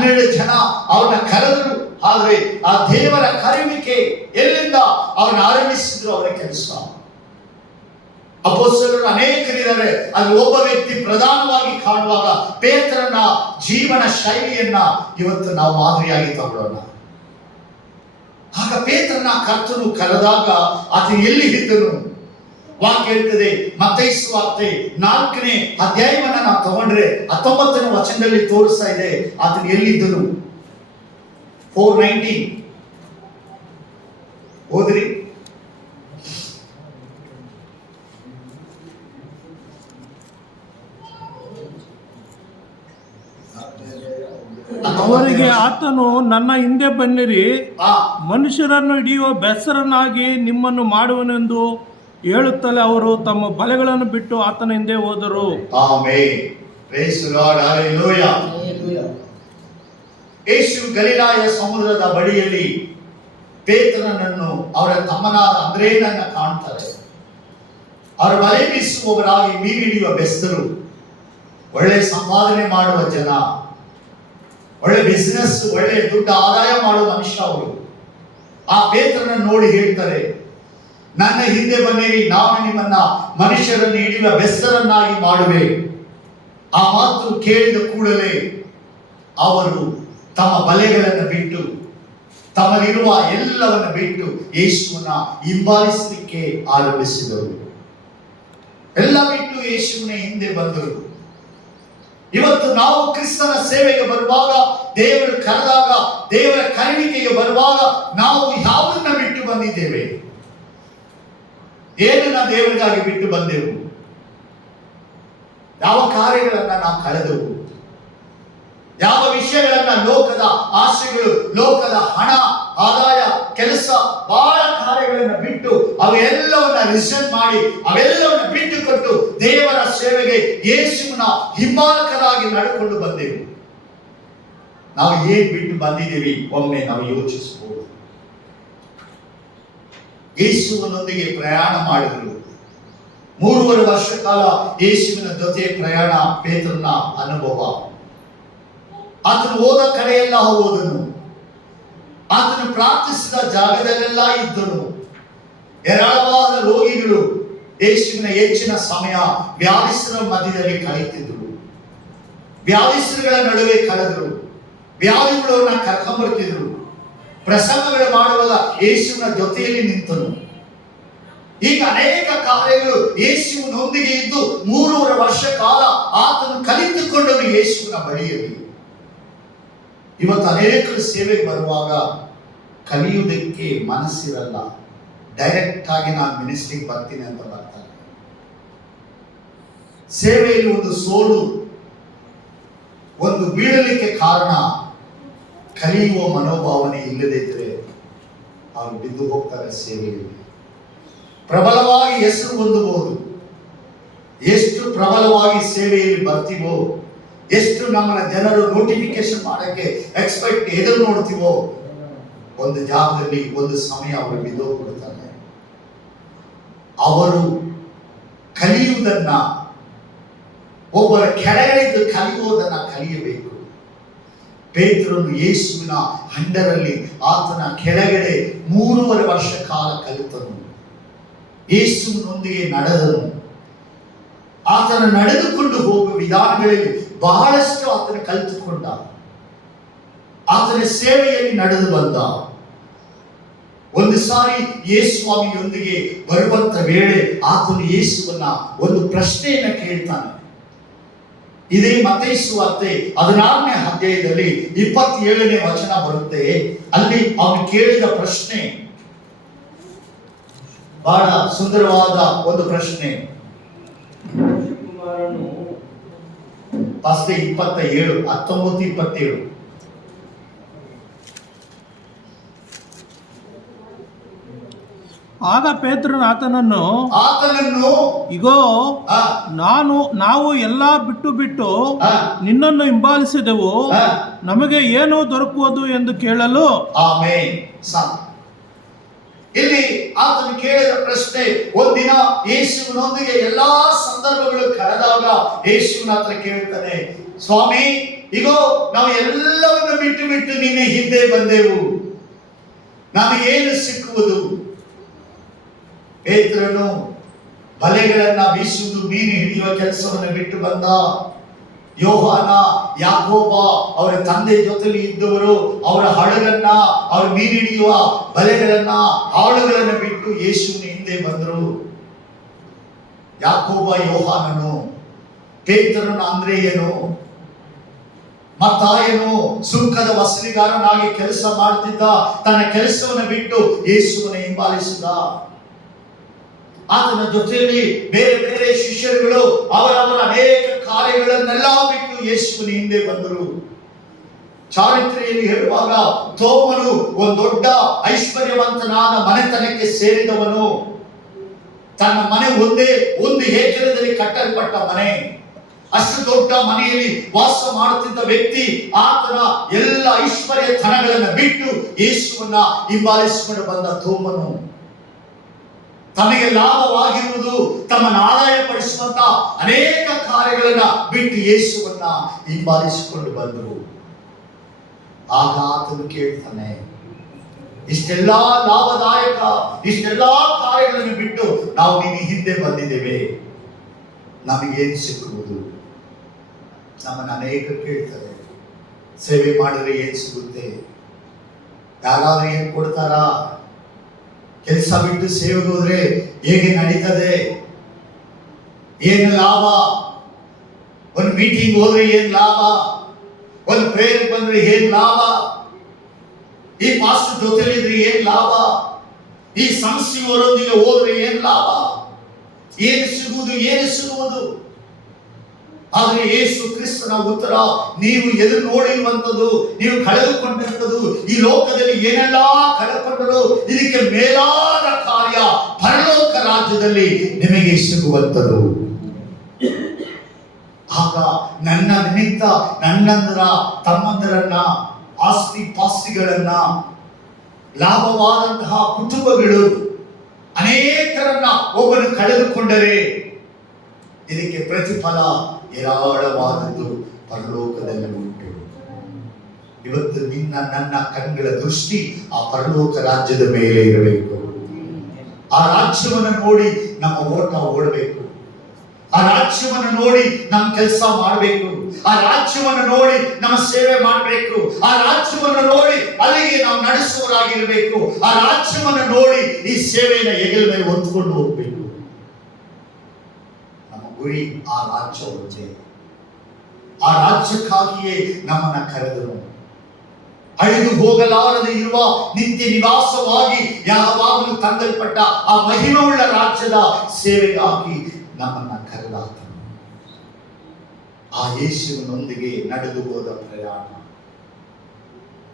12 ಜನ ಅವನ ಕರೆದರು. ಆದರೆ ಆ ದೇವರ ಕರೆಯುವಿಕೆ ಎಲ್ಲಿಂದ ಅವನ ಆರಂಭಿಸಿದ್ರು ಅವರ ಕೆಲಸ. ಅಪೊಸ್ತಲರು ಅನೇಕರಿದ್ದಾರೆ, ಅಲ್ಲಿ ಒಬ್ಬ ವ್ಯಕ್ತಿ ಪ್ರಧಾನವಾಗಿ ಕಾಣುವಾಗ ಪೇತ್ರನ ಜೀವನ ಶೈಲಿಯನ್ನ ಇವತ್ತು ನಾವು ಮಾದರಿಯಾಗಿ ತಗೊಳ್ಳೋಣ. ಆಗ ಪೇತ್ರನ ಕರ್ತನು ಕರೆದಾಗ ಆತ ಎಲ್ಲಿ ಇದ್ದನು? ವಾಕ್ಯ ಹೇಳ್ತದೆ, ಮತ್ತೈ ಸುವಾರ್ತೆ 4ನೇ ಅಧ್ಯಾಯವನ್ನ ನಾವು ತಗೊಂಡ್ರೆ 19ನೇ ವಚನದಲ್ಲಿ ತೋರಿಸ್ತಾ ಇದೆ ಆತನು ಎಲ್ಲಿದ್ದನು. 4:19 ಓದ್ರಿ. ಅವರಿಗೆ ಆತನು, ನನ್ನ ಹಿಂದೆ ಬನ್ನಿರಿ, ಮನುಷ್ಯರನ್ನು ಹಿಡಿಯುವ ಬೆಸರನಾಗಿ ನಿಮ್ಮನ್ನು ಮಾಡುವನೆಂದು ಹೇಳುತ್ತಲೇ ಅವರು ತಮ್ಮ ಬಲೆಗಳನ್ನು ಬಿಟ್ಟು ಆತನ ಹಿಂದೆ ಹೋದರು. Amen. Praise the lord. Hallelujah. ಯೇಸು ಗಲಿಲಾಯ ಸಮುದ್ರದ ಬಳಿಯಲ್ಲಿ ಪೇತ್ರನನ್ನು ಅವರ ತಮ್ಮನಾದ ಅಂದ್ರೇಯನನ್ನು ಕಾಣ್ತಾರೆ. ಅವರ ಬಲೆ ಬೀಸುವವರಾಗಿ ಮೀನು ಹಿಡಿಯುವ ಬೆಸ್ತರು, ಒಳ್ಳೆ ಸಂಪಾದನೆ ಮಾಡುವ ಜನ, ಒಳ್ಳೆ ಬಿಸಿನೆಸ್, ಒಳ್ಳೆ ದುಡ್ಡು ಆದಾಯ ಮಾಡುವ ಮನುಷ್ಯ ಅವರು. ಆ ಪೇತ್ರನನ್ನು ನೋಡಿ ಹೇಳ್ತಾರೆ, ನನ್ನ ಹಿಂದೆ ಬನ್ನಿರಿ, ನಾನು ನಿಮ್ಮನ್ನ ಮನುಷ್ಯರನ್ನು ಹಿಡಿಯುವ ಬೆಸ್ತರನ್ನಾಗಿ ಮಾಡುವೆ. ಆ ಮಾತು ಕೇಳಿದ ಕೂಡಲೇ ಅವರು ತಮ್ಮ ಬಲೆಗಳನ್ನು ಬಿಟ್ಟು, ತಮ್ಮಲ್ಲಿರುವ ಎಲ್ಲವನ್ನು ಬಿಟ್ಟು ಯೇಸುವನ್ನ ಹಿಂಬಾಲಿಸಲಿಕ್ಕೆ ಆರಂಭಿಸಿದರು. ಎಲ್ಲ ಬಿಟ್ಟು ಯೇಸುವಿನ ಹಿಂದೆ ಬಂದರು. ಇವತ್ತು ನಾವು ಕ್ರಿಸ್ತನ ಸೇವೆಗೆ ಬರುವಾಗ, ದೇವರು ಕರೆದಾಗ, ದೇವರ ಕರೆಯುವಿಕೆಗೆ ಬರುವಾಗ ನಾವು ಯಾವುದನ್ನ ಬಿಟ್ಟು ಬಂದಿದ್ದೇವೆ? ಏನನ್ನ ದೇವರಿಗಾಗಿ ಬಿಟ್ಟು ಬಂದೆವು? ಯಾವ ಕಾರ್ಯಗಳನ್ನ ನಾವು ಕಳೆದೆವು? ಯಾವ ವಿಷಯಗಳನ್ನ, ಲೋಕದ ಆಸೆಗಳು, ಲೋಕದ ಹಣ, ಆದಾಯ, ಕೆಲಸ, ಬಹಳ ಕಾರ್ಯಗಳನ್ನ ಬಿಟ್ಟು ಅವೆಲ್ಲವನ್ನ ರಿಸೈನ್ ಮಾಡಿ, ಅವೆಲ್ಲವನ್ನ ಬಿಟ್ಟು ಕೊಟ್ಟು ದೇವರ ಸೇವೆಗೆ ಯೇಸುವಿನ ಹಿಂಬಾಲಕರಾಗಿ ನಡೆದುಕೊಂಡು ಬಂದೆವು. ನಾವು ಏನ್ ಬಿಟ್ಟು ಬಂದಿದ್ದೀವಿ ಒಮ್ಮೆ ನಾವು ಯೋಚಿಸಬಹುದು. ಯೇಸುವಿನೊಂದಿಗೆ ಪ್ರಯಾಣ ಮಾಡಿದ್ರು. 3.5 ವರ್ಷ ಕಾಲ ಯೇಸುವಿನ ಜೊತೆ ಪ್ರಯಾಣ ಪೇತ್ರನ ಅನುಭವ. ಆತನು ಹೋದ ಕಡೆಯೆಲ್ಲ ಹೋದನು. ಆತನು ಪ್ರಾರ್ಥಿಸಿದ ಜಾಗದಲ್ಲೆಲ್ಲ ಇದ್ದನು. ಹೇರಳವಾದ ರೋಗಿಗಳು ಯೇಸುವಿನ ಹೆಚ್ಚಿನ ಸಮಯ ವ್ಯಾಧಿಸ್ತರ ಮಧ್ಯದಲ್ಲಿ ಕಳೆಯುತ್ತಿದ್ದರು. ವ್ಯಾಧಿಸ್ತ್ರಗಳ ನಡುವೆ ಕಳೆದರು. ವ್ಯಾಧಿಗಳನ್ನ ಕರ್ಕೊಂಡ್ಬರ್ತಿದ್ರು. ಪ್ರಸಂಗಗಳು ಮಾಡುವಾಗ ಯೇಸುವಿನ ಜೊತೆಯಲ್ಲಿ ನಿಂತನು. ಈಗ ಅನೇಕ ಕಾರ್ಯಗಳು ಯೇಸುವಿನೊಂದಿಗೆ ಇದ್ದು 3.5 ವರ್ಷ ಕಾಲ ಆತನು ಕಲಿತುಕೊಂಡನು ಯೇಸುವಿನ ಬಳಿಯಲ್ಲಿ. ಇವತ್ತು ಅನೇಕರು ಸೇವೆಗೆ ಬರುವಾಗ ಕಲಿಯುವುದಕ್ಕೆ ಮನಸ್ಸಿರಲ್ಲ. ಡೈರೆಕ್ಟ್ ಆಗಿ ನಾನು ಮಿನಿಸ್ಟ್ರಿಗೆ ಬರ್ತೀನಿ ಅಂತ ಬರ್ತಾರೆ. ಸೇವೆಯಲ್ಲಿ ಒಂದು ಸೋಲು, ಒಂದು ಬೀಳಲಿಕ್ಕೆ ಕಾರಣ ಕಲಿಯುವ ಮನೋಭಾವನೆ ಇಲ್ಲದೇ ಇದ್ರೆ ಅವರು ಬಿದ್ದು ಹೋಗ್ತಾರೆ. ಸೇವೆಯಲ್ಲಿ ಪ್ರಬಲವಾಗಿ ಹೆಸರು ಹೊಂದಬಹುದು. ಎಷ್ಟು ಪ್ರಬಲವಾಗಿ ಸೇವೆಯಲ್ಲಿ ಬರ್ತೀವೋ, ಎಷ್ಟು ನಮ್ಮನ್ನ ಜನರು ನೋಟಿಫಿಕೇಶನ್ ಮಾಡಕ್ಕೆ ಎಕ್ಸ್ಪೆಕ್ಟ್ ಎದುರು ನೋಡ್ತೀವೋ, ಒಂದು ಜಾಗದಲ್ಲಿ ಒಂದು ಸಮಯ ಅವರು ಬಿದ್ದೋಗ್ಬಿಡ್ತಾರೆ. ಅವರು ಕಲಿಯುವುದನ್ನ, ಒಬ್ಬರ ಕೆಳಗಡೆದ್ದು ಕಲಿಯುವುದನ್ನ ಕಲಿಯಬೇಕು. ಪೇತ್ರನು ಯೇಸುವಿನ ಅಂಡರಲ್ಲಿ, ಆತನ ಕೆಳಗಡೆ 3.5 ವರ್ಷ ಕಾಲ ಕಲಿತನು. ಯೇಸುವಿನೊಂದಿಗೆ ನಡೆದನು. ಆತನ ನಡೆದುಕೊಂಡು ಹೋಗುವ ವಿಧಾನಗಳಲ್ಲಿ ಬಹಳಷ್ಟು ಆತನ ಕಲಿತುಕೊಂಡ. ಆತನ ಸೇವೆಯಲ್ಲಿ ನಡೆದು ಬಂದ. ಒಂದು ಸಾರಿ ಯೇಸುಸ್ವಾಮಿಯೊಂದಿಗೆ ಬರುವಂತ ವೇಳೆ ಆತನು ಯೇಸುವನ್ನ ಒಂದು ಪ್ರಶ್ನೆಯನ್ನ ಕೇಳ್ತಾನೆ. ಇದೇ ಮತ್ತೈ ಸುವಾರ್ತೆ 16ನೇ ಅಧ್ಯಾಯದಲ್ಲಿ 27ನೇ ವಚನ ಬರುತ್ತೆ. ಅಲ್ಲಿ ಅವನು ಕೇಳಿದ ಪ್ರಶ್ನೆ ಬಹಳ ಸುಂದರವಾದ ಒಂದು ಪ್ರಶ್ನೆ. 19-27 ಆಗ ಪೇತ್ರನು ಆತನನ್ನು, ಇಗೋ, ನಾವು ಎಲ್ಲ ಬಿಟ್ಟು ನಿನ್ನನ್ನು ಹಿಂಬಾಲಿಸಿದೆವು, ನಮಗೆ ಏನು ದೊರಕುವುದು ಎಂದು ಕೇಳಲು. ಆಮೆನ್. ಇಲ್ಲಿ ಆತನು ಕೇಳಿದ ಪ್ರಶ್ನೆ, ಒಂದಿನ ಯೇಸುವಿನೊಂದಿಗೆ ಎಲ್ಲಾ ಸಂದರ್ಭಗಳು ಕಳೆದಾಗ ಯೇಸುವಿನ ಹತ್ರ ಕೇಳ್ತಾನೆ, ಸ್ವಾಮಿ ಈಗೋ ನಾವು ಎಲ್ಲವನ್ನು ಬಿಟ್ಟು ಬಿಟ್ಟು ನಿನ್ನೆ ಹಿಂದೆ ಬಂದೆವು, ನಮಗೇನು ಸಿಕ್ಕುವುದು? ಪೇತ್ರನು ಬಲೆಗಳನ್ನ ಬೀಸುವುದು, ಮೀನು ಹಿಡಿಯುವ ಕೆಲಸವನ್ನು ಬಿಟ್ಟು ಬಂದ. ಯೋಹಾನ, ಯಾಕೋಬ ಅವರ ತಂದೆ ಜೊತೆಲಿ ಇದ್ದವರು ಅವರ ಹಡಗನ್ನ, ಅವ್ರ ಮೀನು ಹಿಡಿಯುವ ಬಲೆಗಳನ್ನ, ಆಳುಗಳನ್ನ ಬಿಟ್ಟು ಯೇಸುವಿನ ಹಿಂದೆ ಬಂದರು. ಯಾಕೋಬ ಯೋಹಾನನು, ಪೇತ್ರನು ಅಂದ್ರೇಯನು, ಮತ್ತಾಯನು ಸುಂಕದ ವಸೂಲಿಗಾರನಾಗಿ ಕೆಲಸ ಮಾಡುತ್ತಿದ್ದ. ತನ್ನ ಕೆಲಸವನ್ನು ಬಿಟ್ಟು ಯೇಸುವನ್ನು ಹಿಂಬಾಲಿಸಿದ. ಆತನ ಜೊತೆಯಲ್ಲಿ ಬೇರೆ ಬೇರೆ ಶಿಷ್ಯರುಗಳು ಅವರವರ ಅನೇಕ ಕಾರ್ಯಗಳನ್ನೆಲ್ಲ ಬಿಟ್ಟು ಯೇಸುವಿನ ಹಿಂದೆ ಬಂದರು. ಚಾರಿತ್ರೆಯಲ್ಲಿ ಹೇಳುವಾಗ ತೋಮನು ಒಂದು ದೊಡ್ಡ ಐಶ್ವರ್ಯವಂತನಾದ ಮನೆತನಕ್ಕೆ ಸೇರಿದವನು. ತನ್ನ ಮನೆ ಒಂದು ಎಕರೆದಲ್ಲಿ ಕಟ್ಟಲ್ಪಟ್ಟ ಮನೆ. ಅಷ್ಟು ದೊಡ್ಡ ಮನೆಯಲ್ಲಿ ವಾಸ ಮಾಡುತ್ತಿದ್ದ ವ್ಯಕ್ತಿ ಆತನ ಎಲ್ಲ ಐಶ್ವರ್ಯ ತನಗಳನ್ನು ಬಿಟ್ಟು ಯೇಸುವನ್ನ ಹಿಂಬಾಲಿಸಿಕೊಂಡು ಬಂದ ತೋಮನು. ತಮಗೆ ಲಾಭವಾಗಿರುವುದು ತಮ್ಮನ್ನು ಆದಾಯ ಪಡಿಸುವಂತ ಅನೇಕ ಕಾರ್ಯಗಳನ್ನ ಬಿಟ್ಟು ಯೇಸುವನ್ನ ಹಿಂಬಾಲಿಸಿಕೊಂಡು ಬಂದರು. ಆಗ ಆತನು ಕೇಳ್ತಾನೆ, ಇಷ್ಟೆಲ್ಲಾ ಲಾಭದಾಯಕ, ಇಷ್ಟೆಲ್ಲಾ ಕಾರ್ಯಗಳನ್ನು ಬಿಟ್ಟು ನಾವು ನಿನ್ನ ಹಿಂದೆ ಬಂದಿದ್ದೇವೆ, ನಮಗೇನು ಸಿಕ್ಕುವುದು? ನಮ್ಮನ್ನು ಅನೇಕ ಕೇಳ್ತಾರೆ, ಸೇವೆ ಮಾಡಿದ್ರೆ ಏನು ಸಿಗುತ್ತೆ? ಯಾರಾದ್ರೂ ಏನು ಕೊಡ್ತಾರಾ? ಕೆಲಸ ಬಿಟ್ಟು ಸೇವೆಗೆ ಹೋದ್ರೆ ಹೇಗೆ ನಡೀತದೆ? ಏನು ಲಾಭ? ಒಂದು ಮೀಟಿಂಗ್ ಹೋದ್ರೆ ಏನ್ ಲಾಭ? ಒಂದು ಪ್ರೇಯರ್ ಬಂದ್ರೆ ಏನ್ ಲಾಭ? ಈ ಪಾಸ್ಟರ್ ಜೊತೆಲಿದ್ರೆ ಏನ್ ಲಾಭ? ಈ ಸಂಸ್ಥೆಯವರೊಂದಿಗೆ ಹೋದ್ರೆ ಏನ್ ಲಾಭ? ಏನು ಸಿಗುವುದು? ಆದ್ರೆ ಯೇಸು ಕ್ರಿಸ್ತನ ಉತ್ತರ, ನೀವು ಎದುರು ನೋಡಿರುವಂಥದ್ದು, ನೀವು ಕಳೆದುಕೊಂಡಿರುವಂಥದ್ದು, ಈ ಲೋಕದಲ್ಲಿ ಏನೆಲ್ಲ ಕಳೆದುಕೊಂಡರು ಇದಕ್ಕೆ ಮೇಲಾದ ಕಾರ್ಯ ಪರಲೋಕ ರಾಜ್ಯದಲ್ಲಿ ನಿಮಗೆ ಸಿಗುವಂಥದ್ದು. ಆಗ ನನ್ನ ನಿಮಿತ್ತ ನನ್ನಂದರ ತಮ್ಮಂದರನ್ನ, ಆಸ್ತಿ ಪಾಸ್ತಿಗಳನ್ನ, ಲಾಭವಾದಂತಹ ಕುಟುಂಬಗಳು ಅನೇಕರನ್ನ ಒಬ್ಬನು ಕಳೆದುಕೊಂಡರೆ ಇದಕ್ಕೆ ಪ್ರತಿಫಲ ಹೇರಾಳವಾದದ್ದು ಪರಲೋಕದಲ್ಲಿ ಉಂಟು. ಇವತ್ತು ನಿನ್ನ ನನ್ನ ಕಣ್ಗಳ ದೃಷ್ಟಿ ಆ ಪರಲೋಕ ರಾಜ್ಯದ ಮೇಲೆ ಇರಬೇಕು. ಆ ರಾಜ್ಯವನ್ನು ನೋಡಿ ನಮ್ಮ ಓಟ ಓಡಬೇಕು. ಆ ರಾಜ್ಯವನ್ನು ನೋಡಿ ನಮ್ಮ ಕೆಲಸ ಮಾಡಬೇಕು. ಆ ರಾಜ್ಯವನ್ನು ನೋಡಿ ನಮ್ಮ ಸೇವೆ ಮಾಡಬೇಕು. ಆ ರಾಜ್ಯವನ್ನು ನೋಡಿ ಅಲ್ಲಿಗೆ ನಾವು ನಡೆಸುವವರಾಗಿರ್ಬೇಕು. ಆ ರಾಜ್ಯವನ್ನು ನೋಡಿ ಈ ಸೇವೆಯನ್ನು ಹೆಗಲ ಮೇಲೆ ಹೊತ್ತುಕೊಂಡು ಹೋಗ್ಬೇಕು. ನಮ್ಮ ಗುರಿ ಆ ರಾಜ್ಯ ಒಂದೇ. ಆ ರಾಜ್ಯಕ್ಕಾಗಿಯೇ ನಮ್ಮನ್ನ ಕರೆದರು. ಅಳಿದು ಹೋಗಲಾರದೆ ಇರುವ ನಿತ್ಯ ನಿವಾಸವಾಗಿ ಯಾವಾಗಲೂ ತಂದಲ್ಪಟ್ಟ ಆ ಮಹಿಮೆಯುಳ್ಳ ರಾಜ್ಯದ ಸೇವೆಗಾಗಿ ನಮ್ಮನ್ನ ಕರೆದಾತ ಆ ಯೇಸುವಿನೊಂದಿಗೆ ನಡೆದು ಹೋದ ಪ್ರಯಾಣ.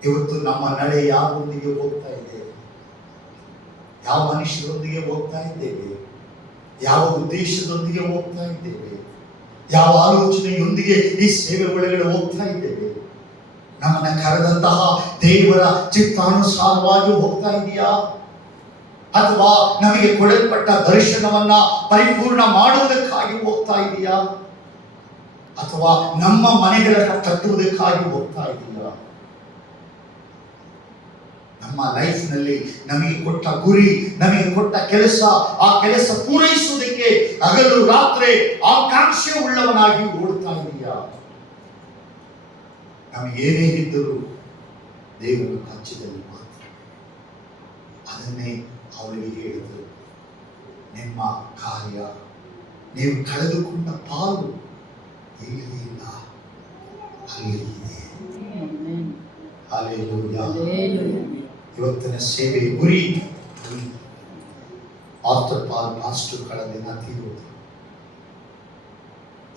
ಇವತ್ತು ನಮ್ಮ ನಡೆ ಯಾರೊಂದಿಗೆ ಹೋಗ್ತಾ ಇದೆ? ಯಾವ ಮನುಷ್ಯರೊಂದಿಗೆ ಹೋಗ್ತಾ ಇದ್ದೇವೆ? ಯಾವ ಉದ್ದೇಶದೊಂದಿಗೆ ಹೋಗ್ತಾ ಇದ್ದೇವೆ? ಯಾವ ಆಲೋಚನೆಯೊಂದಿಗೆ ಈ ಸೇವೆ ಒಳಗಡೆ ಹೋಗ್ತಾ ಇದ್ದೇವೆ? ನಮ್ಮನ್ನ ಕರೆದಂತಹ ದೇವರ ಚಿತ್ತಾನುಸಾರವಾಗಿ ಹೋಗ್ತಾ ಇದೆಯಾ? ಅಥವಾ ನಮಗೆ ಕೊಡಲ್ಪಟ್ಟ ದರ್ಶನವನ್ನ ಪರಿಪೂರ್ಣ ಮಾಡುವುದಕ್ಕಾಗಿ ಹೋಗ್ತಾ ಇದೆಯಾ? ಅಥವಾ ನಮ್ಮ ಮನೆಗಳನ್ನು ಕಟ್ಟುವುದಕ್ಕಾಗಿ ಹೋಗ್ತಾ ಇದೆಯಾ? ನಮ್ಮ ಲೈಫ್ ನಲ್ಲಿ ನಮಗೆ ಕೊಟ್ಟ ಗುರಿ, ನಮಗೆ ಕೊಟ್ಟ ಕೆಲಸ, ಆ ಕೆಲಸ ಪೂರೈಸುವುದಕ್ಕೆ ಹಗಲು ರಾತ್ರಿ ಆಕಾಂಕ್ಷೆ ಉಳ್ಳವನಾಗಿ ಓಡ್ತಾ ಇದೆಯಾ? ನಮಗೇನೇ ಇದ್ದರೂ ದೇವರ ರಾಜ್ಯದಲ್ಲಿ ಮಾತ್ರ. ಅದನ್ನೇ ಅವರಿಗೆ ಹೇಳಿದರು, ನಿಮ್ಮ ಕಾರ್ಯ, ನೀವು ಕಳೆದುಕೊಂಡ ಪಾಲು ಇಲ್ಲಿ ಇಲ್ಲ, ಅಲ್ಲಿ ಇದೆ. ಹಲ್ಲೆಲೂಯಾ. ಇವತ್ತಿನ ಸೇವೆ ಗುರಿ ಆಫ್ಟರ್ ಪಾಸ್ಟರ್ಗಳ ದಿನ ತೀರೋದು.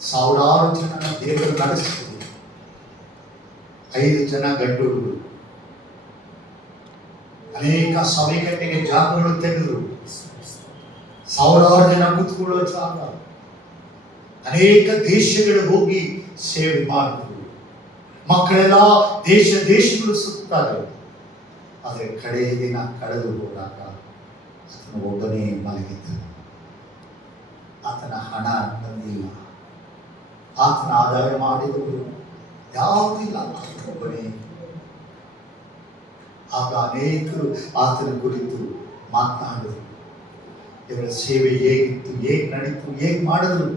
ಸಾವಿರಾರು ಜನ ದೇವರು ನಡೆಸಿದ್ರು. 5 ಜನ ಗಂಡು ಹುಡುಗರು, ಅನೇಕ ಸಭೆಗಟ್ಟಿಗೆ ಜಾಗಗಳು ತೆಗೆದರು. ಸಾವಿರಾರು ಜನ ಕೂತ್ಕೊಳ್ಳೋ ಜಾಗ. ಅನೇಕ ದೇಶಗಳು ಹೋಗಿ ಸೇವೆ ಮಾಡಿದ್ರು. ಮಕ್ಕಳೆಲ್ಲ ದೇಶಗಳು ಸುತ್ತಾರೆ. ಆದರೆ ಕಡೆಯ ದಿನ ಕಳೆದು ಹೋದಾಗ ಆತನ ಒಬ್ಬನೇ ಮಲಗಿದ್ದನು. ಆತನ ಹಣ ಬಂದಿಲ್ಲ. ಆತನ ಆದಾಯ ಮಾಡಿದವರು ಯಾವುದಿಲ್ಲ, ಆತನೊಬ್ಬನೇ. ಆಗ ಅನೇಕರು ಆತನ ಕುರಿತು ಮಾತನಾಡಿದರು. ಇವರ ಸೇವೆ ಹೇಗಿತ್ತು, ಹೇಗೆ ನಡೀತು, ಹೇಗೆ ಮಾಡಿದ್ರು.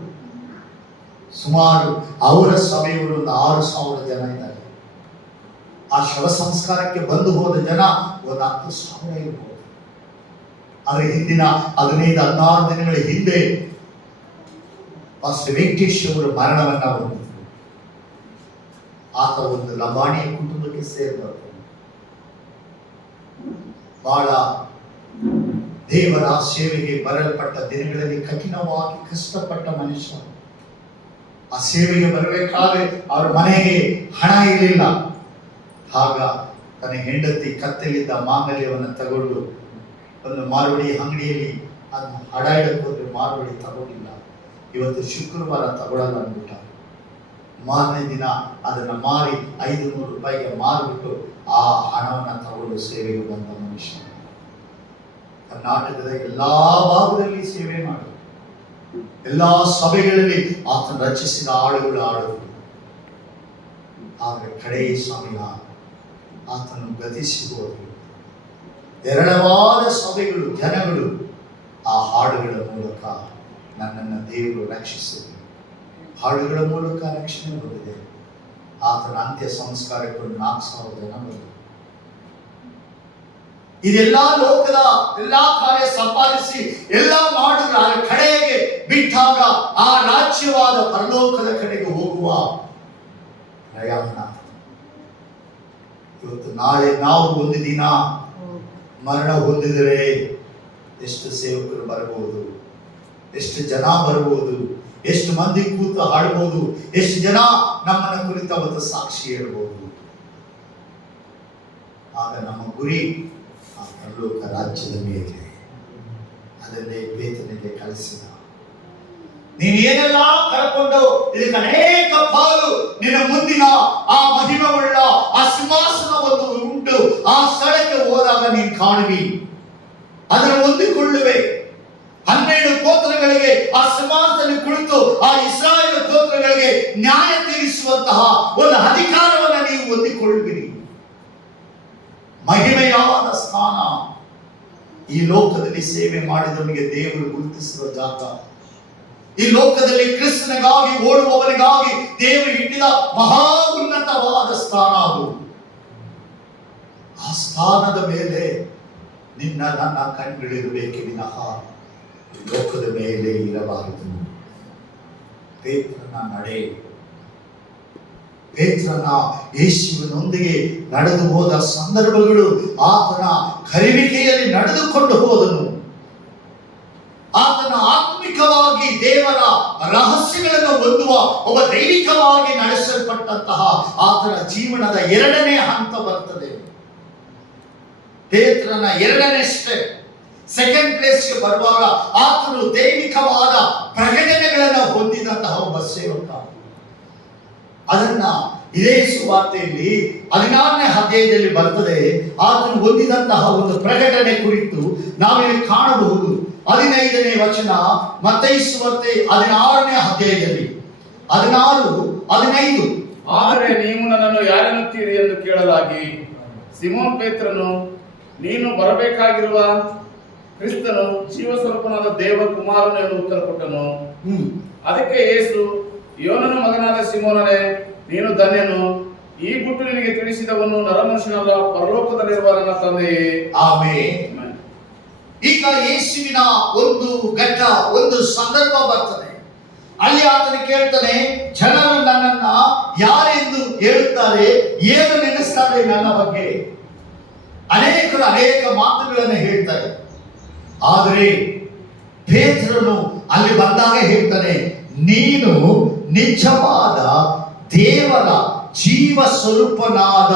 ಸುಮಾರು ಅವರ ಸಭೆಯವರು ಒಂದು 6,000 ಜನ ಇದ್ದಾರೆ. ಆ ಶವ ಸಂಸ್ಕಾರಕ್ಕೆ ಬಂದು ಹೋದ ಜನ ಒಂದು 10,000 ಇರ್ಬೋದು. ಅದರ ಹಿಂದಿನ 15-16 ದಿನಗಳ ಹಿಂದೆ ಪಾಸ್ಟರ್ ವೆಂಕಟೇಶ್ ಅವರು ಮರಣವನ್ನ ಹೊಂದಿದ್ರು. ಆತ ಒಂದು ಲಂಬಾಣಿಯ ಕುಟುಂಬಕ್ಕೆ ಸೇರಿದವರು. ಬಹಳ ದೇವರ ಸೇವೆಗೆ ಬರಲ್ಪಟ್ಟ ದಿನಗಳಲ್ಲಿ ಕಠಿಣವಾಗಿ ಕಷ್ಟಪಟ್ಟ ಮನುಷ್ಯ. ಆ ಸೇವೆಗೆ ಬರಬೇಕಾದ್ರೆ ಅವರ ಮನೆಗೆ ಹಣ ಇರಲಿಲ್ಲ. ಆಗ ತನ್ನ ಹೆಂಡತಿ ಕತ್ತಲಿದ್ದ ಮಾಂಗಲ್ಯವನ್ನು ತಗೊಂಡು ಒಂದು ಮಾರುವಡಿ ಅಂಗಡಿಯಲ್ಲಿ ಅದನ್ನು ಹಡ ಇಡಕ್ಕೆ ಹೋದ್ರೆ ಮಾರುವಡಿ ತಗೊಂಡಿಲ್ಲ. ಇವತ್ತು ಶುಕ್ರವಾರ ತಗೊಳ್ಳಲ್ಲ ಅಂದ್ಬಿಟ್ಟ. ಮಾರನೇ ದಿನ ಅದನ್ನು ಮಾರಿ 500 ರೂಪಾಯಿಗೆ ಮಾರಿಬಿಟ್ಟು ಆ ಹಣವನ್ನು ತಗೊಂಡು ಸೇವೆಗೆ ಬಂದ ಮನುಷ್ಯ. ಕರ್ನಾಟಕದ ಎಲ್ಲಾ ಭಾಗದಲ್ಲಿ ಸೇವೆ ಮಾಡಿ ಎಲ್ಲಾ ಸಭೆಗಳಲ್ಲಿ ಆತನ ರಚಿಸಿದ ಹಾಡುಗಳು ಆಡುವುದು. ಆದರೆ ಕಡೆಯ ಸಮಯ ಆತನು ಗತಿಸಿ ಹೋದರು. ಎರಡವಾದ ಸಭೆಗಳು, ಜನಗಳು ಆ ಹಾಡುಗಳ ಮೂಲಕ ನನ್ನನ್ನು ದೇವರು ರಕ್ಷಿಸಿದರು. ಹಾಡುಗಳ ಮೂಲಕ ರಕ್ಷಣೆ ಬಂದಿದೆ. ಆತನ ಅಂತ್ಯ ಸಂಸ್ಕಾರಕ್ಕೆ 4,000 ಜನ ಬಂದರು. ಇದೆಲ್ಲ ಲೋಕದ ಎಲ್ಲಾ ಕಾರ್ಯ ಸಂಪಾದಿಸಿ ಎಲ್ಲ ಮಾಡಿದ್ರೆ ಅದರ ಕಡೆಗೆ ಬಿಟ್ಟಾಗ ಆ ರಾಜ್ಯವಾದ ಪರಲೋಕದ ಕಡೆಗೆ ಹೋಗುವ ಪ್ರಯಾಣ. ಇವತ್ತು ನಾಳೆ ನಾವು ಒಂದು ದಿನ ಮರಣ ಹೊಂದಿದರೆ ಎಷ್ಟು ಸೇವಕರು ಬರಬಹುದು, ಎಷ್ಟು ಜನ ಬರಬಹುದು, ಎಷ್ಟು ಮಂದಿ ಕೂತು ಹಾಡಬಹುದು, ಎಷ್ಟು ಜನ ನಮ್ಮನ್ನ ಕುರಿತ ಒಂದು ಸಾಕ್ಷಿ ಹೇಳ್ಬಹುದು. ಆಗ ನಮ್ಮ ಗುರಿ ಆ ಪರಲೋಕ ರಾಜ್ಯದ ಮೇಲೆ. ಅದನ್ನೇ ಪೇತ್ರನಿಗೆ ಕಲಿಸಿದ. ನೀನು ಏನೆಲ್ಲ ಕರ್ಕೊಂಡು ಇದಕ್ಕೆ ಅನೇಕ ಪಾಲು ನಿನ್ನ ಮುಂದಿನ ಆ ಮಹಿಮೆಯುಳ್ಳ ಆ ಸಿಂಹಾಸನವನ್ನು ಉಂಟು ಆ ಸ್ಥಳಕ್ಕೆ ಹೋದಾಗ ನೀನು ಕಾಣುವಿ, ಅದನ್ನು ಹೊಂದಿಕೊಳ್ಳುವೆ. 12 ಗೋತ್ರಗಳಿಗೆ ಆ ಸಿಂಹಾಸನದಲ್ಲಿ ಕುಳಿತು ಆ ಇಸ್ರಾಯೇಲ್ ಗೋತ್ರಗಳಿಗೆ ನ್ಯಾಯ ತೀರಿಸುವಂತಹ ಒಂದು ಅಧಿಕಾರವನ್ನು ನೀವು ಹೊಂದಿಕೊಳ್ಳುವಿರಿ. ಮಹಿಮೆಯಾದ ಸ್ಥಾನ. ಈ ಲೋಕದಲ್ಲಿ ಸೇವೆ ಮಾಡಿದವನಿಗೆ ದೇವರು ಗುರುತಿಸುವ ಜಾಗ. ಈ ಲೋಕದಲ್ಲಿ ಕ್ರಿಸ್ತನಿಗಾಗಿ ಓಡುವವನಿಗಾಗಿ ದೇವರು ಇಟ್ಟಿದ ಮಹಾ ಉನ್ನತವಾದ ಸ್ಥಾನ ಅದು. ಆ ಸ್ಥಾನದ ಮೇಲೆ ನಿನ್ನ ನನ್ನ ಕಣ್ಗಳಿರಬೇಕೆ ವಿನಃ ಈ ಲೋಕದ ಮೇಲೆ ಇರಬಾರದು. ಪೇತ್ರನ ನಡೆ, ಪೇತ್ರನ ಯೇಸುವಿನೊಂದಿಗೆ ನಡೆದು ಹೋದ ಸಂದರ್ಭಗಳು, ಆತನ ಕರೆಯುವಿಕೆಯಲ್ಲಿ ನಡೆದುಕೊಂಡು ಹೋದನು. ಆತನ ಆತ್ಮಿಕವಾಗಿ ದೇವರ ರಹಸ್ಯಗಳನ್ನು ಹೊಂದುವ ಒಬ್ಬ ದೈವಿಕವಾಗಿ ನಡೆಸಲ್ಪಟ್ಟಂತಹ ಆತನ ಜೀವನದ 2ನೇ ಹಂತ ಬರ್ತದೆ. ಪೇತ್ರನ 2ನೇ ಸ್ಟೆಪ್, ಸೆಕೆಂಡ್ ಪ್ಲೇಸ್ಗೆ ಬರುವಾಗ ಆತನು ದೈವಿಕವಾದ ಪ್ರಕಟಣೆಗಳನ್ನು ಹೊಂದಿದಂತಹ ಒಬ್ಬ ಸೇವಕ. ಅದನ್ನ ಇದೇ ಸುವಾರ್ತೆಯಲ್ಲಿ 16ನೇ ಅಧ್ಯಾಯದಲ್ಲಿ ಬರ್ತದೆ. ಆತನು ಹೊಂದಿದಂತಹ ಒಂದು ಪ್ರಕಟಣೆ ಕುರಿತು ನಾವಿಲ್ಲಿ ಕಾಣಬಹುದು. 15ನೇ ವಚನ ಮತ್ತೈ ಸುವಾರ್ತೆ 16ನೇ ಅಧ್ಯಾಯದಲ್ಲಿ 16-15. ಆದರೆ ನೀವು ನನ್ನನ್ನು ಯಾರೆನ್ನುತ್ತೀರಿ ಎಂದು ಕೇಳಲಾಗಿ ಸಿಮೋನ್ ಪೇತ್ರನು, ನೀನು ಬರಬೇಕಾಗಿರುವ ಕ್ರಿಸ್ತನು ಜೀವಸ್ವರೂಪನಾದ ದೇವಕುಮಾರನು ಎಂದು ಉತ್ತರ ಕೊಟ್ಟನು. ಅದಕ್ಕೆ ಯೇಸು, ಯೋನನ ಮಗನಾದ ಸಿಮೋನನೇ, ನೀನು ಧನ್ಯನು. ಈ ಗುಟ್ಟು ನಿನಗೆ ತಿಳಿಸಿದವನು ನರಮನುಷ್ಯನಲ್ಲ, ಪರಲೋಕದಲ್ಲಿರುವ ನನ್ನ ತಂದೆಯೇ. ಆಮೆನ್. ಈಗ ಯೇಸುವಿನ ಒಂದು ಘಟ್ಟ, ಒಂದು ಸಂದರ್ಭ ಬರ್ತದೆ. ಅಲ್ಲಿ ಆತನು ಕೇಳ್ತಾನೆ, ಜನರು ನನ್ನನ್ನ ಯಾರೆಂದು ಹೇಳುತ್ತಾರೆ, ಏನು ನೆನೆಸ್ತಾರೆ ನನ್ನ ಬಗ್ಗೆ? ಅನೇಕರು ಅನೇಕ ಮಾತುಗಳನ್ನು ಹೇಳ್ತಾರೆ. ಆದರೆ ಪೇತ್ರನು ಅಲ್ಲಿ ಬಂದಾಗ ಹೇಳ್ತಾನೆ, ನೀನು ನಿಜವಾದ ದೇವರ ಜೀವ ಸ್ವರೂಪನಾದ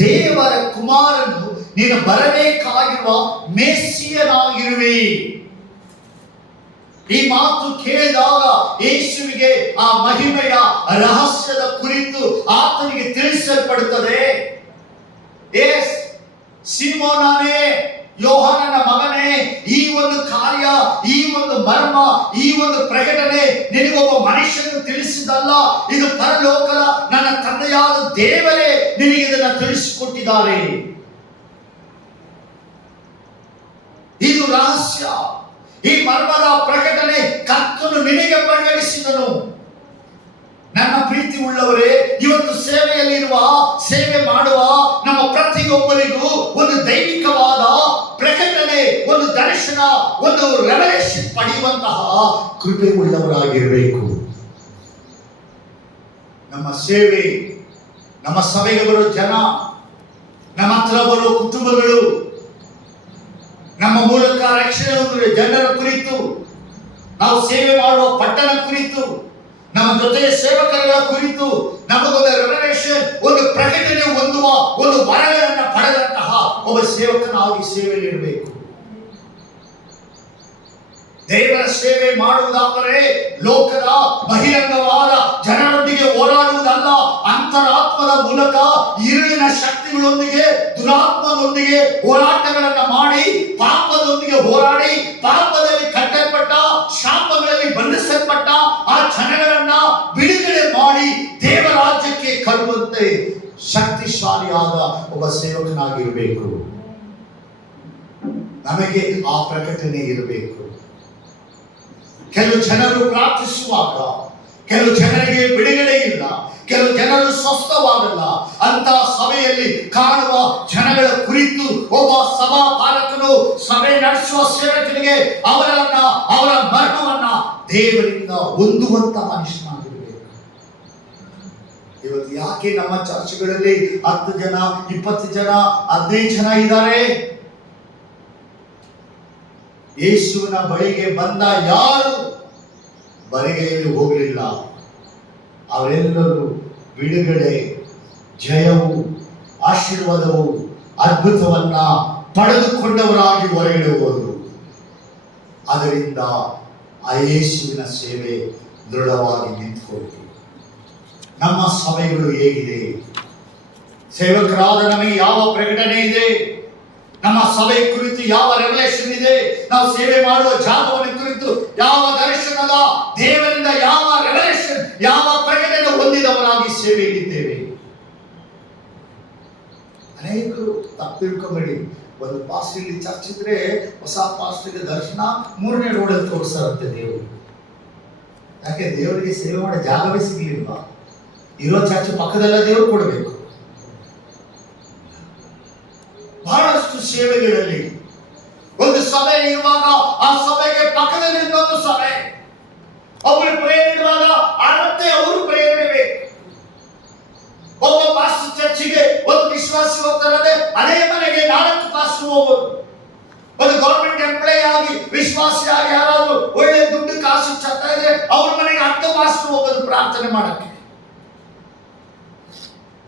ದೇವರ ಕುಮಾರನು, ನೀನು ಬರಬೇಕಾಗಿರುವ ಮೆಸ್ಸಿಯನಾಗಿರುವೆ. ಈ ಮಾತು ಕೇಳಿದಾಗ ಯೇಸುವಿಗೆ ಆ ಮಹಿಮೆಯ ರಹಸ್ಯದ ಕುರಿತು ಆತನಿಗೆ ತಿಳಿಸಲ್ಪಡುತ್ತದೆ. ಎಸ್, ಸಿಮೋನನೇ, ಯೋಹಾನನ ಮಗನೇ, ಈ ಒಂದು ಕಾರ್ಯ, ಈ ಒಂದು ಮರ್ಮ, ಈ ಒಂದು ಪ್ರಕಟಣೆ ನಿನಗೊಬ್ಬ ಮನುಷ್ಯನು ತಿಳಿಸಿದಲ್ಲ, ಇದು ಪರಲೋಕದ ನನ್ನ ತಂದೆಯಾದ ದೇವರೇ ನಿನಗೆ ಇದನ್ನು ತಿಳಿಸಿಕೊಟ್ಟಿದ್ದಾರೆ. ಇದು ರಹಸ್ಯ. ಈ ಮರ್ಮದ ಪ್ರಕಟಣೆ ಕರ್ತನು ನಿನಗೆ ಪ್ರಕಟಿಸಿದನು. ನನ್ನ ಪ್ರೀತಿ ಉಳ್ಳವರೇ, ಇವತ್ತು ಸೇವೆಯಲ್ಲಿರುವ, ಸೇವೆ ಮಾಡುವ ನಮ್ಮ ಪ್ರತಿಯೊಬ್ಬರಿಗೂ ಒಂದು ದೈವಿಕವಾದ ಪ್ರಕಟಣೆ, ಒಂದು ದರ್ಶನ, ಒಂದು ರೆವಲೇಷನ್ ಪಡೆಯುವಂತಹ ಕೃಪೆ ಉಳ್ಳವರಾಗಿರಬೇಕು. ನಮ್ಮ ಸೇವೆ, ನಮ್ಮ ಸಭೆಗೆ ಬರೋ ಜನ, ನಮ್ಮ ಹತ್ರ ಬರೋ ಕುಟುಂಬಗಳು, ನಮ್ಮ ಮೂಲಕ ರಕ್ಷಣೆ ಹೊಂದಿರುವ ಜನರ ಕುರಿತು, ನಾವು ಸೇವೆ ಮಾಡುವ ಪಟ್ಟಣ ಕುರಿತು, ನಮ್ಮ ಜೊತೆಯ ಸೇವಕರುಗಳ ಕುರಿತು ನಮಗೊಂದು ರೆವಲೇಷನ್, ಒಂದು ಪ್ರಕಟಣೆ ಹೊಂದುವ ಒಂದು ವರಗಳನ್ನು ಪಡೆದಂತಹ ಒಬ್ಬ ಸೇವಕನಾಗಿ ಸೇವೆಯಲ್ಲಿರಬೇಕು. ದೇವರ ಸೇವೆ ಮಾಡುವುದಾದರೆ ಲೋಕದ ಬಹಿರಂಗವಾದ ಜನರೊಂದಿಗೆ ಹೋರಾಡುವುದಲ್ಲ, ಅಂತರಾತ್ಮದ ಮೂಲಕ ഇരുಳಿನ ಶಕ್ತಿಗಳೊಂದಿಗೆ, ದುರಾತ್ಮದೊಂದಿಗೆ ಹೋರಾಟಗಳನ್ನು ಮಾಡಿ, ಪಾಪದೊಂದಿಗೆ ಹೋರಾಡಿ, ಪಾಪದಲ್ಲಿ ಕಟ್ಟಲ್ಪಟ್ಟ, ಶಾಪಗಳಲ್ಲಿ ಬಂಧಿಸಲ್ಪಟ್ಟ ಆ ಜನಗಳನ್ನ ಬಿಡುಗಡೆ ಮಾಡಿ ದೇವರಾಜ್ಯಕ್ಕೆ ಕರುವಂತೆ ಶಕ್ತಿಶಾಲಿಯಾದ ಒಬ್ಬ ಸೇವಕನಾಗಿರಬೇಕು. ನಮಗೆ ಆ ಪ್ರಕಟಣೆ ಇರಬೇಕು. ಕೆಲವು ಜನರು ಪ್ರಾರ್ಥಿಸುವಾಗ ಕೆಲವು ಜನರಿಗೆ ಬಿಡುಗಡೆ ಇಲ್ಲ, ಕೆಲವು ಜನರು ಸ್ವಸ್ಥವಾಗಲ್ಲ. ಅಂತ ಸಭೆಯಲ್ಲಿ ಕಾಣುವ ಜನಗಳ ಕುರಿತು ಒಬ್ಬ ಸಭಾ ಪಾಲಕನು, ಸಭೆ ನಡೆಸುವ ಸೇವಕನಿಗೆ ಅವರ ಮರ್ಮವನ್ನ ದೇವರಿಂದ ಹೊಂದುವಂತ ಮನುಷ್ಯನಾಗಿರಬೇಕು. ಇವತ್ತು ಯಾಕೆ ನಮ್ಮ ಚರ್ಚ್ಗಳಲ್ಲಿ 10 ಜನ, 20 ಜನ, 15 ಜನ ಇದ್ದಾರೆ? ಯೇಸುವಿನ ಬಳಿಗೆ ಬಂದ ಯಾರು ಬರಿಗೈಯಲ್ಲಿ ಹೋಗಲಿಲ್ಲ. ಅವರೆಲ್ಲರೂ ಬಿಡುಗಡೆ, ಜಯವು, ಆಶೀರ್ವಾದವು, ಅದ್ಭುತವನ್ನ ಪಡೆದುಕೊಂಡವರಾಗಿ ಹೊರಗಡೆ ಹೋದರು. ಅದರಿಂದ ಆ ಯೇಸುವಿನ ಸೇವೆ ದೃಢವಾಗಿ ನಿಂತುಕೊಳ್ಳಿ. ನಮ್ಮ ಸಭೆಗಳು ಹೇಗಿದೆ? ಸೇವಕರಾದ ನಮಗೆ ಯಾವ ಪ್ರಕಟಣೆ ಇದೆ? ನಮ್ಮ ಸಭೆ ಕುರಿತು ಯಾವ ರೆವಲೇಷನ್ ಇದೆ? ನಾವು ಸೇವೆ ಮಾಡುವ ಜಾಗವನ್ನು ಕುರಿತು ಯಾವ ದರ್ಶನದ, ದೇವರಿಂದ ಯಾವ ರೆವಲೇಷನ್, ಯಾವ ಪ್ರಕಟಣೆ ಹೊಂದಿದವರಾಗಿ ಸೇವೆಯಲ್ಲಿದ್ದೇವೆ? ಅನೇಕರು ತಪ್ಪು ತಿಳ್ಕೊಂಬೇಡಿ. ಒಂದು ಪಾಸ್ಟರ್ ಇಲ್ಲಿ ಚರ್ಚ್ ಇದ್ರೆ ಹೊಸ ಪಾಸ್ಟರ್ಗೆ ದರ್ಶನ 3ನೇ ರೋಡಲ್ಲಿ ತೋರಿಸ್ತಾರಂತೆ ದೇವರು. ಯಾಕೆ? ದೇವರಿಗೆ ಸೇವೆ ಮಾಡೋ ಜಾಗವೇ ಸಿಗಲಿಲ್ವಾ? ಇರೋ ಚರ್ಚ್ ಪಕ್ಕದಲ್ಲ ದೇವರು ಕೊಡಬೇಕು. ಬಹಳಷ್ಟು ಸೇವೆಗಳಲ್ಲಿ ಒಂದು ಸಭೆ ಇರುವಾಗ ಆ ಸಭೆಗೆ ಪಕ್ಕದಲ್ಲಿ ಇನ್ನೊಂದು ಸಭೆ, ಒಬ್ಬರು ಪ್ರೇರಣೆ ಇರುವಾಗ ಅಳತೆ ಅವರು ಪ್ರೇರಣೆ. ಒಬ್ಬ ಪಾಸ್ಟರ್ ಚರ್ಚಿಗೆ ಒಂದು ವಿಶ್ವಾಸಿ ಹೋಗ್ತಾರಂದ್ರೆ ಅದೇ ಮನೆಗೆ 4 ಪಾಸ್ಟರ್ ಹೋಗೋದು. ಒಂದು ಗೌರ್ಮೆಂಟ್ ಎಂಪ್ಲಾಯ್ ಆಗಿ ವಿಶ್ವಾಸಿಯಾಗಿ ಯಾರಾದ್ರೂ ಒಳ್ಳೆ ದುಡ್ಡು ಕಾಸು ಚತ್ತ ಇದ್ರೆ ಅವ್ರ ಮನೆಗೆ 10 ಪಾಸ್ಟರ್ ಹೋಗೋದು ಪ್ರಾರ್ಥನೆ ಮಾಡಕ್ಕೆ.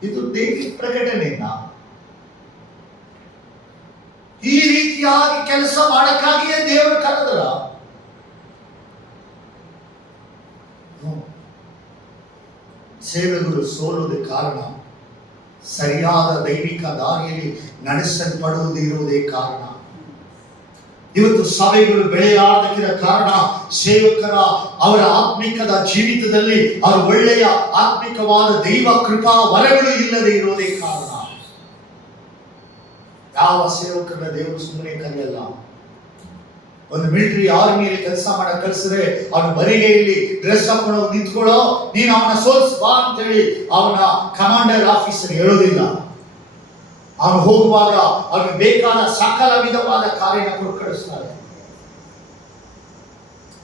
ಇದು ದೈವಿಕ ಪ್ರಕಟಣೆಯನ್ನ ಈ ರೀತಿಯಾಗಿ ಕೆಲಸ ಮಾಡಕ್ಕಾಗಿಯೇ ದೇವರು ಕರೆದರ? ಸೇವೆಗಳು ಸೋಲುವುದೇ ಕಾರಣ, ಸರಿಯಾದ ದೈವಿಕ ದಾರಿಯಲ್ಲಿ ನಡೆಸಲ್ಪಡುವುದು ಇರುವುದೇ ಕಾರಣ. ಇವತ್ತು ಸಭೆಗಳು ಬೆಳೆಯಲಾಗದಕ್ಕಿರೋ ಕಾರಣ ಸೇವಕರ ಅವರ ಆತ್ಮಿಕದ ಜೀವಿತದಲ್ಲಿ ಅವರ ಒಳ್ಳೆಯ ಆತ್ಮಿಕವಾದ ದೈವ ಕೃಪಾ ವರಗಳು ಇಲ್ಲದೆ ಇರುವುದೇ ಕಾರಣ. ಯಾವ ಸೇವಕರನ್ನ ದೇವರು ಸುಮ್ಮನೆ ಕರೆಯಲ್ಲ. ಒಂದು ಮಿಲಿಟರಿ ಆರ್ಮಿಯಲ್ಲಿ ಕೆಲಸ ಮಾಡಕ್ ಕಳಿಸಿದ್ರೆ ಅವನ ಬರಿಗೆಯಲ್ಲಿ ಡ್ರೆಸ್ ಹಾಕೊಂಡು ನಿಂತ್ಕೊಳ್ಳೋ, ನೀನು ಅವನ ಸೋಲ್ಸ್ ಬಾ ಅಂತೇಳಿ ಅವನ ಕಮಾಂಡರ್ ಆಫೀಸರ್ ಹೇಳೋದಿಲ್ಲ. ಅವನು ಹೋಗುವಾಗ ಅವನಿಗೆ ಬೇಕಾದ ಸಕಲ ವಿಧವಾದ ಕಾರ್ಯನ ಕೊಟ್ಟು ಕಳಿಸ್ತಾರೆ.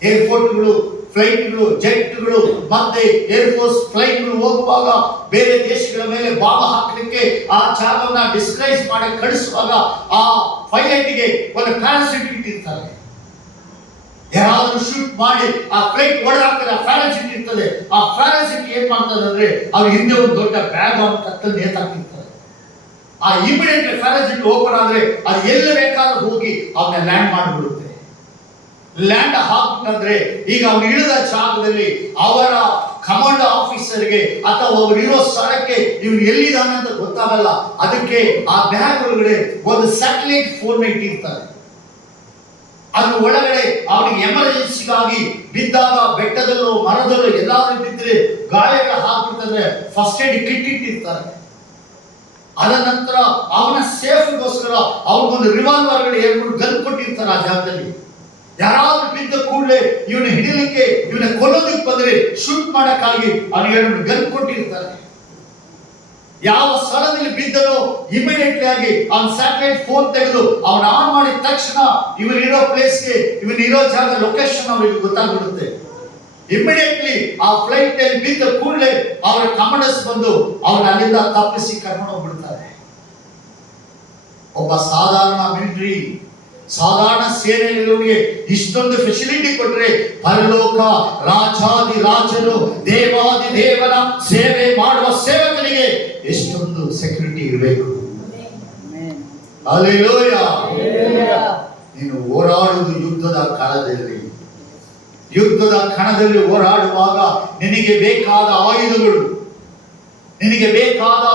ಏರ್ಪೋರ್ಟ್ಗಳು, ಫ್ಲೈಟ್ಗಳು, ಜೆಟ್ಗಳು ಮತ್ತೆ ಏರ್ಫೋರ್ಸ್ ಫ್ಲೈಟ್ಗಳು ಹೋಗುವಾಗ ಬೇರೆ ದೇಶಗಳ ಮೇಲೆ ಬಾಂಬ್ ಹಾಕಲಿಕ್ಕೆ ಆ ಜಾಗವನ್ನ ಡಿಸ್ಕ್ರೈಸ್ ಮಾಡಿ ಕಳಿಸುವಾಗ ಆ ಪೈಲಟ್ಗೆ ಒಂದು ಪ್ಯಾರಾಶೂಟ್ ಇಟ್ಟಿರ್ತಾರೆ. ಯಾರಾದ್ರೂ ಶೂಟ್ ಮಾಡಿ ಆ ಫ್ಲೈಟ್ ಹೊಡೆದಾಕ್ತಾರೆ, ಪ್ಯಾರಾಶೂಟ್ ಇರ್ತದೆ. ಆ ಪ್ಯಾರಾಶೂಟ್ ಏನ್ ಮಾಡ್ತದೆ ಅಂದ್ರೆ ಅವ್ರ ಹಿಂದೆ ಒಂದು ದೊಡ್ಡ ಬ್ಯಾಗ್ ಅನ್ನು ಕತ್ತಲ್ಲಿ ನೇತಾಕಿರ್ತಾರೆ. ಆ ಇಮಿಡಿಯೇಟ್ ಪ್ಯಾರಾಶೂಟ್ ಓಪನ್ ಆದ್ರೆ ಅದು ಎಲ್ಲಿ ಬೇಕಾದ್ರೂ ಹೋಗಿ ಅವನ್ನ ಲ್ಯಾಂಡ್ ಮಾಡಿಬಿಡುತ್ತೆ. ಲ್ಯಾಂಡ್ ಹಾಕ್ತಂದ್ರೆ ಈಗ ಅವನು ಇಳಿದ ಜಾಗದಲ್ಲಿ ಅವರ ಕಮಾಂಡ್ ಆಫೀಸರ್ಗೆ ಅಥವಾ ಅವರಿರೋ ಸ್ಥಳಕ್ಕೆ ಇವನು ಎಲ್ಲಿದ್ದಾನಂತ ಗೊತ್ತಾಗಲ್ಲ. ಅದಕ್ಕೆ ಆ ಬ್ಯಾಗ್ ಒಳಗಡೆ ಒಂದು ಸ್ಯಾಟಲೈಟ್ ಫೋನ್ ಇಟ್ಟಿರ್ತಾರೆ. ಅದ್ರ ಒಳಗಡೆ ಅವನಿಗೆ ಎಮರ್ಜೆನ್ಸಿಗಾಗಿ ಬಿದ್ದಾಗ ಬೆಟ್ಟದಲ್ಲೋ ಮರದಲ್ಲೋ ಎಲ್ಲಾದ್ರೂ ಬಿದ್ದರೆ ಗಾಯಗಳ ಹಾಕ್ಬಿಡ್ತಂದ್ರೆ ಫಸ್ಟ್ ಏಡ್ ಕಿಟ್ ಇಟ್ಟಿರ್ತಾರೆ. ಅದ ನಂತರ ಅವನ ಸೇಫ್ಗೋಸ್ಕರ ಅವ್ರಿಗೊಂದು ರಿವಾಲ್ವರ್ಗಳು 2-3 ಗನ್ ಕೊಟ್ಟಿರ್ತಾರೆ. ಆ ಜಾಗದಲ್ಲಿ ಯಾರಾದ್ರೂ ಬಿದ್ದ ಕೂಡಲೇ ಇವನ ಹಿಡಿಲಿಕ್ಕೆ ಇವನ ಕೊಲ್ಲೋದಕ್ಕೆ ಬಂದ್ರೆ ಶೂಟ್ ಮಾಡಕ್ಕಾಗಿ ಅವ್ನಿಗೆ 2 ಗನ್ ಕೊಟ್ಟಿರ್ತಾರೆ. ಯಾವ ಸ್ಥಳದಲ್ಲಿ ಬಿದ್ದನೋ ಇಮಿಡಿಯೇಟ್ಲಿ ಆಗಿ ಅವನ ಸ್ಯಾಟಲೈಟ್ ಫೋನ್ ತೆಗೆದು ಅವನ ಆನ್ ಮಾಡಿದ ತಕ್ಷಣ ಇವನಿರೋ ಪ್ಲೇಸ್ಗೆ ಇವನಿರೋ ಜಾಗ ಲೊಕೇಶನ್ ಅವರಿಗೆ ಗೊತ್ತಾಗ್ಬಿಡುತ್ತೆ. ಇಮಿಡಿಯೇಟ್ಲಿ ಆ ಫ್ಲೈಟ್ ಅಲ್ಲಿ ಬಿದ್ದ ಕೂಡಲೇ ಅವರ ಕಮಾಂಡರ್ಸ್ ಬಂದು ಅವನ ಅಲ್ಲಿಂದ ತಪ್ಪಿಸಿ ಕರ್ಕೊಂಡು ಹೋಗ್ಬಿಡ್ತಾರೆ. ಒಬ್ಬ ಸಾಧಾರಣ ಮಿಲಿಟರಿ, ಸಾಧಾರಣ ಸೇನೆಯಲ್ಲಿರುವವರಿಗೆ ಇಷ್ಟೊಂದು ಫೆಸಿಲಿಟಿ ಕೊಟ್ರೆ ಪರಲೋಕ ರಾಜಾದಿ ರಾಜನು ದೇವಾದಿ ದೇವನ ಸೇವೆ ಮಾಡುವ ಸೇವಕನಿಗೆ ಎಷ್ಟೊಂದು ಸೆಕ್ಯೂರಿಟಿ ಇರಬೇಕು. ಹಲ್ಲೆಲೂಯಾ. ನೀನು ಹೋರಾಡುವುದು ಯುದ್ಧದ ಕಾಲದಲ್ಲಿ, ಯುದ್ಧದ ಕಣದಲ್ಲಿ ಹೋರಾಡುವಾಗ ನಿನಗೆ ಬೇಕಾದ ಆಯುಧಗಳು, ನಿನಗೆ ಬೇಕಾದ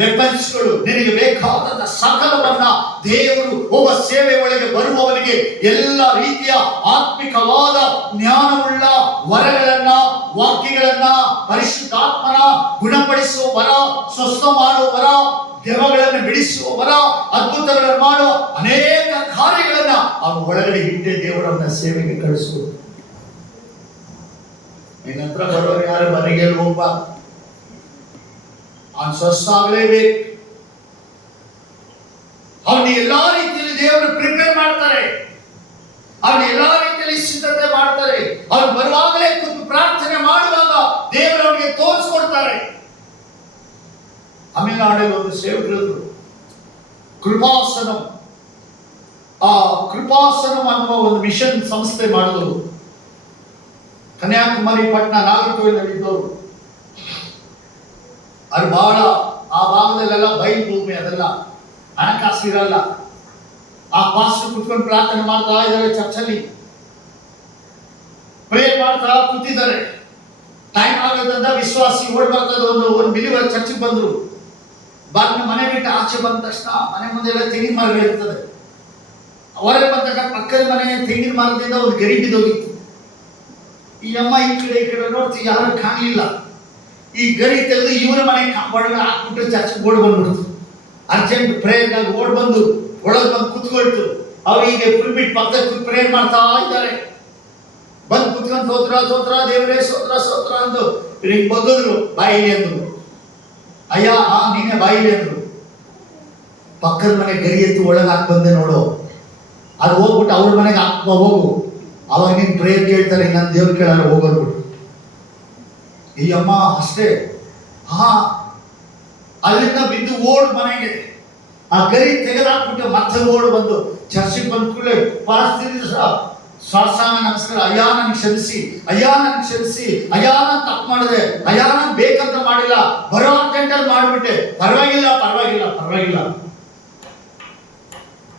ವೆಪನ್ಸ್ಗಳು, ನಿನಗೆ ಬೇಕಾದ ಸಕಲವನ್ನ ದೇವರು ಒಬ್ಬ ಸೇವೆ ಒಳಗೆ ಬರುವವನಿಗೆ ಎಲ್ಲ ರೀತಿಯ ಆತ್ಮಿಕವಾದ ಜ್ಞಾನವುಳ್ಳ ವರಗಳನ್ನ, ವಾಕ್ಯಗಳನ್ನ, ಪರಿಶುದ್ಧಾತ್ಮನ ಗುಣಪಡಿಸುವ ವರ, ಸ್ವಸ್ಥ ಮಾಡುವ ವರ, ದೆವ್ವಗಳನ್ನು ಬಿಡಿಸುವ ವರ, ಅದ್ಭುತಗಳನ್ನು ಮಾಡುವ ಅನೇಕ ಕಾರ್ಯಗಳನ್ನ ಅವನ ಒಳಗಡೆ ಇಟ್ಟೆ ದೇವರನ್ನ ಸೇವೆಗೆ ಕಳಿಸುವುದು. ನಿನ್ನ ಹತ್ರ ಬರೋರು ಯಾರು ಮನೆಗೆ ಹೋಗ್ಬಾ, ಅವನು ಸ್ವಸ್ಥ ಆಗಲೇಬೇಕು. ಅವನು ಎಲ್ಲಾ ರೀತಿಯಲ್ಲಿ ದೇವರು ಪ್ರಿಪೇರ್ ಮಾಡ್ತಾರೆ, ಅವನು ಎಲ್ಲಾ ರೀತಿಯಲ್ಲಿ ಸಿದ್ಧತೆ ಮಾಡ್ತಾರೆ. ಅವನು ಬರುವಾಗಲೇ ಕೂತು ಪ್ರಾರ್ಥನೆ ಮಾಡುವಾಗ ದೇವರು ಅವನಿಗೆ ತೋರಿಸ್ಕೊಡ್ತಾರೆ. ತಮಿಳುನಾಡಲ್ಲಿ ಒಂದು ಸೇವಕರು ಕೃಪಾಸನಂ, ಆ ಕೃಪಾಸನಂ ಅನ್ನುವ ಒಂದು ಮಿಷನ್ ಸಂಸ್ಥೆ ಮಾಡಿದವರು. ಕನ್ಯಾಕುಮಾರಿ ಪಟ್ಟಣ ನಾಗರಕೋವಿಲಲ್ಲಿದ್ದವರು. ಅದು ಬಹಳ ಆ ಭಾಗದಲ್ಲೆಲ್ಲ ಬಯಲು ಭೂಮಿ, ಅದೆಲ್ಲ ಹಣಕಾಸು ಇರಲ್ಲ. ಆ ಪಾಸ್ಟರ್ ಕುತ್ಕೊಂಡು ಪ್ರಾರ್ಥನೆ ಮಾಡ್ತಾ ಇದ್ದಾರೆ, ಚರ್ಚಲ್ಲಿ ಪ್ರೇ ಮಾಡ್ತಾ ಕೂತಿದ್ದಾರೆ. ಟೈಮ್ ಆಗುತ್ತಂತ ವಿಶ್ವಾಸಿ ಓಡ್ ಬರ್ತದ, ಒಂದು ಬಿಲಿವರ್ ಚರ್ಚಿಗೆ ಬಂದ್ರು. ಬಂದು ಮನೆ ಬಿಟ್ಟು ಆಚೆ ಬಂದ ತಕ್ಷಣ ಮನೆ ಮುಂದೆ ಎಲ್ಲ ತೆಂಗಿನ ಮರಗಳಿರ್ತದೆ. ಹೊರಗೆ ಬಂದಾಗ ಪಕ್ಕದ ಮನೆ ತೆಂಗಿನ ಮರದಿಂದ ಒಂದು ಗರಿ ಬಿದ್ದೋಗಿತ್ತು. ಈ ಅಮ್ಮ ಈ ಕಡೆ ನೋಡ್ತೀವಿ, ಯಾರು ಕಾಣಲಿಲ್ಲ. ಈ ಗರಿ ತೆಗೆದು ಇವರ ಮನೆ ಕಾಂಪೌಂಡ್ ಹಾಕ್ಬಿಟ್ಟು ಚರ್ಚ್ ಓಡ್ ಬಂದ್ಬಿಡ್ತು. ಅರ್ಜೆಂಟ್ ಪ್ರೇಯರ್ಗಾಗಿ ಓಡ್ ಬಂದು ಒಳಗೆ ಬಂದು ಕುತ್ಕೊಳ್ತು. ಅವರಿಗೆ ಫುಲ್ ಬಿಟ್ಟು ಪಕ್ಕದ ಪ್ರೇಯರ್ ಮಾಡ್ತಾ ಇದ್ದಾರೆ. ಬಂದು ಕುತ್ಕೊಂಡು ಸೋತ್ರ ಸೋತ್ರ ದೇವರೇ ಸೋತ್ರ ಸೋತ್ರ ಅಂದು ಹಿಂಗೆ ಬಗ್ಗಿದ್ರು, ಬಾಯಿಲಿ ಅಂದ್ರು. ಅಯ್ಯ ನೀನೇ ಬಾಯಿಲಿ ಅಂದ್ರು. ಪಕ್ಕದ ಮನೆ ಗರಿ ಎತ್ತು ಒಳಗೆ ಹಾಕಿ ಬಂದೆ ನೋಡು, ಅದು ಹೋಗ್ಬಿಟ್ಟು ಅವ್ರ ಮನೆಗೆ ಹಾಕೋ ಹೋಗು, ಅವಾಗ ನೀನು ಪ್ರೇಯರ್ ಕೇಳ್ತಾರೆ, ನನ್ನ ದೇವ್ರು ಕೇಳಲ್ಲ ಹೋಗೋದ್ಬಿಟ್ಟು. ಈ ಅಮ್ಮ ಅಷ್ಟೇ ಅಲ್ಲಿಂದ ಬಿದ್ದು ಓಡ್ ಮನೆಗೆ ಆ ಗರಿ ತೆಗೆದಾಕ್ಬಿಟ್ಟು ಮತ್ತೆ ಓಡ್ ಬಂದು ಚರ್ಚಿಗೆ ಬಂದ ಕೂಡಲೇ ಪಾಸ್ತಿದ್ದ ಸಾಷ್ಟಾಂಗ ನಮಸ್ಕಾರ. ಅಯ್ಯ ನನ್ಗೆ ಕ್ಷಮಿಸಿ, ಅಯ್ಯ ನನ್ಗೆ ಕ್ಷಮಿಸಿ, ಅಯ್ಯ ನಾನು ತಪ್ಪು ಮಾಡಿದೆ, ಅಯ್ಯ ನಾನು ಬೇಕಂತ ಮಾಡಿಲ್ಲ, ಬರೋ ಅರ್ಜೆಂಟಲ್ಲಿ ಮಾಡಿಬಿಟ್ಟೆ, ಪರವಾಗಿಲ್ಲ ಪರವಾಗಿಲ್ಲ ಪರವಾಗಿಲ್ಲ.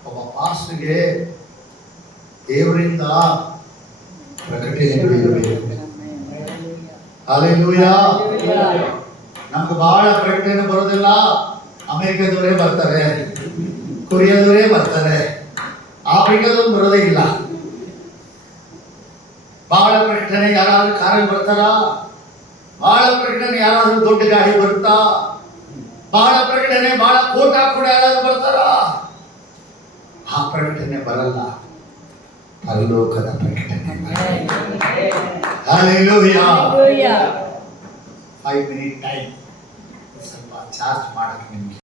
ಒಬ್ಬ ಪಾಸ್ಟ್ಗೆ ದೇವರಿಂದ ಪ್ರಕಟಣೆಗಳು ಇರಬೇಕು. ಹಲ್ಲೆಲೂಯಾ. ನಮ್ಗೆ ಬಹಳ ಪ್ರಕಟಣೆ ಬರೋದಿಲ್ಲ. ಅಮೆರಿಕದವರೇ ಬರ್ತಾರೆ, ಕೊರಿಯಾದವರೇ ಬರ್ತಾರೆ, ಆಫ್ರಿಕಾದವ್ರು ಬರೋದೇ ಇಲ್ಲ. ಬಹಳ ಪ್ರಕಟಣೆ ಯಾರಾದ್ರೂ ಕಾರಲ್ಲಿ ಬರ್ತಾರ, ಬಹಳ ಪ್ರಕಟಣೆ ಯಾರಾದ್ರೂ ದೊಡ್ಡ ಗಾಡಿ ಬರುತ್ತಾ, ಬಹಳ ಪ್ರಕಟಣೆ ಬಹಳ ಕೋಟ ಕೂಡ ಯಾರಾದ್ರೂ ಬರ್ತಾರ. ಆ ಪ್ರಕಟಣೆ ಬರಲ್ಲ, ಪರಲೋಕದ ಪ್ರಕಟಣೆ. ಹಲ್ಲೆಲೂಯಾ. 5 minute ಟೈಮ್ ಸ್ವಲ್ಪ ಚಾರ್ಜ್ ಮಾಡಕ್ಕೆ ನಿಮ್ಗೆ